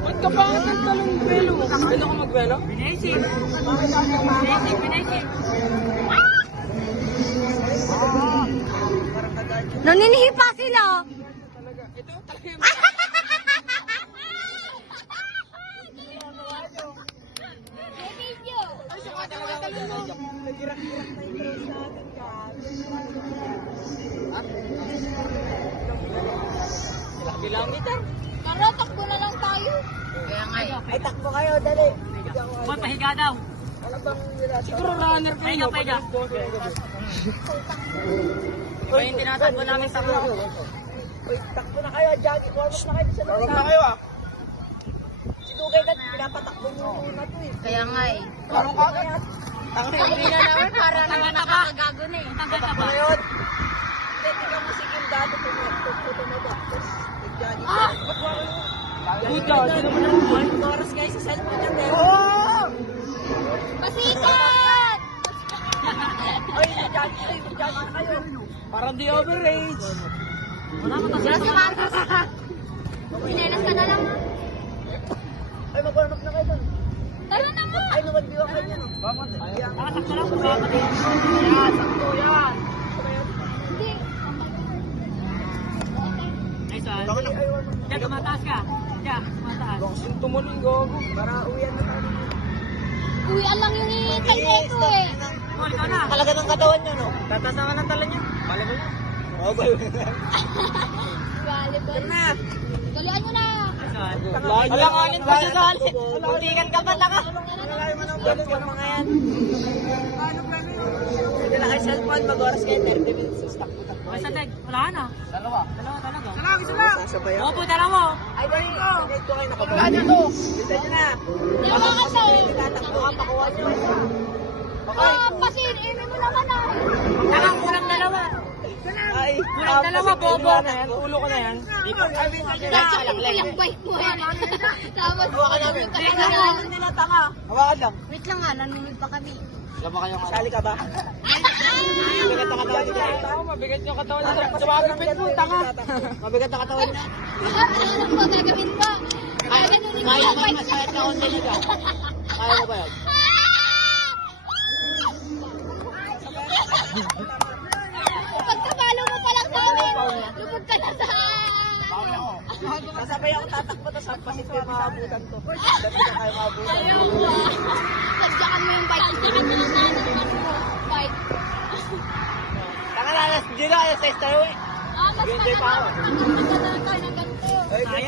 Ba't ka pa ang talong belo mo? Pwede ako magbelo? Pinaysin. Naninihi pa sila. Talaga. Ito talaga yung... Ay, siya ka talaga talong mo. Nag-irak-irak na yung dress natin ka. Ilang kilometer? Pero takbo na lang tayo. Kaya nga eh. Ay, takbo kayo, dali. Boy, pahiga daw. Ano bang siguro runner kayo? Pahiga, pahiga. Iba yung tinatakbo namin sa mga. Uy, takbo na kayo, jogging. Warm up na kayo sa loob. na kayo, ah. Sinugay ka, pinapatakbo nyo na to eh. Kaya nga eh. Parang ka kaya. Hindi na namin para naman nakakagago na eh. Tanggal ka ba? Ngayon, hindi, tingnan mo si Kim dati. Tuto mo ba? Nag-jogging ka. Ba't wala mo? Buto, sino mo naman? Oras guys, sa cellphone niya, meron. Oo! Pasikat! Ay, nag-jogging na kayo. Parang di overage. Wala ka Wala si Marcos. Pinelas ka na lang. Ay, mag-warm up na kayo doon. Tara na nga. Ay, nawagbiwa kayo niya, no? Ayan. Nakatakbo lang kung saan. Yan, sakto yan. Hindi. Nice one. Diyan, tumataas ka. Diyan, tumataas. Yung tumuloy, gogo. Para uwian na tayo. Uwian lang yung hihintay ko ito eh. Paul, ikaw na. Talaga ng katawan niyo, no? Tatasama ng tala niyo. Balik ko lang. Oo, balik. Volleyball. Na. Galuan nyo na. Nice one. Alanganin pa siya sa alit. Butikan ka pa lang, ah. Wala mo ng balon yung mga yan. Sige lang kayo cellphone. Mag-oras kayo, 30 minutes. Stop mo, takbo. Ay, Sandeg. Wala na. Dalawa. Dalawa talaga. Isa lang. Sasabayan. Oo po, dalawa. Ay, dali ko. Sagay ko kayo nakababa. Ano to? Bisa nyo na. Dalawa kasi. Tinatakbo ka, pakuha nyo. Pasin, imin mo naman ah. Nakang kulang dalawa. Ay, Kulang dalawa, bobo. Ulo ko na yan. Di ko. Ay, Yung bike mo yan. Tapos, yung Hawakan kailangan. nila, tanga. Hawakan lang. Wait lang nga, nanonood pa kami. Sali ka ba? Mabigat na katawan niya. Mabigat yung katawan niya. Sumabipit mo, tanga. Mabigat na katawan niya. Ano mo, gagawin mo? Kaya ka naman, kaya ka onti nila. Kaya mo ba yan? Pagkabalo mo pa lang sa amin, lubog ka na sa... Kasabay ako tatakbo, tapos hampasin ko yung makabutan ko. Dati na kayo makabutan. Ayaw mo ah. Lagyakan mo yung bike. Lagyakan mo yung bike. Tanga na, Gino, alas 6 tayo eh. Ah, mas Enjoy pa ako. maganda ng ganito. Ay,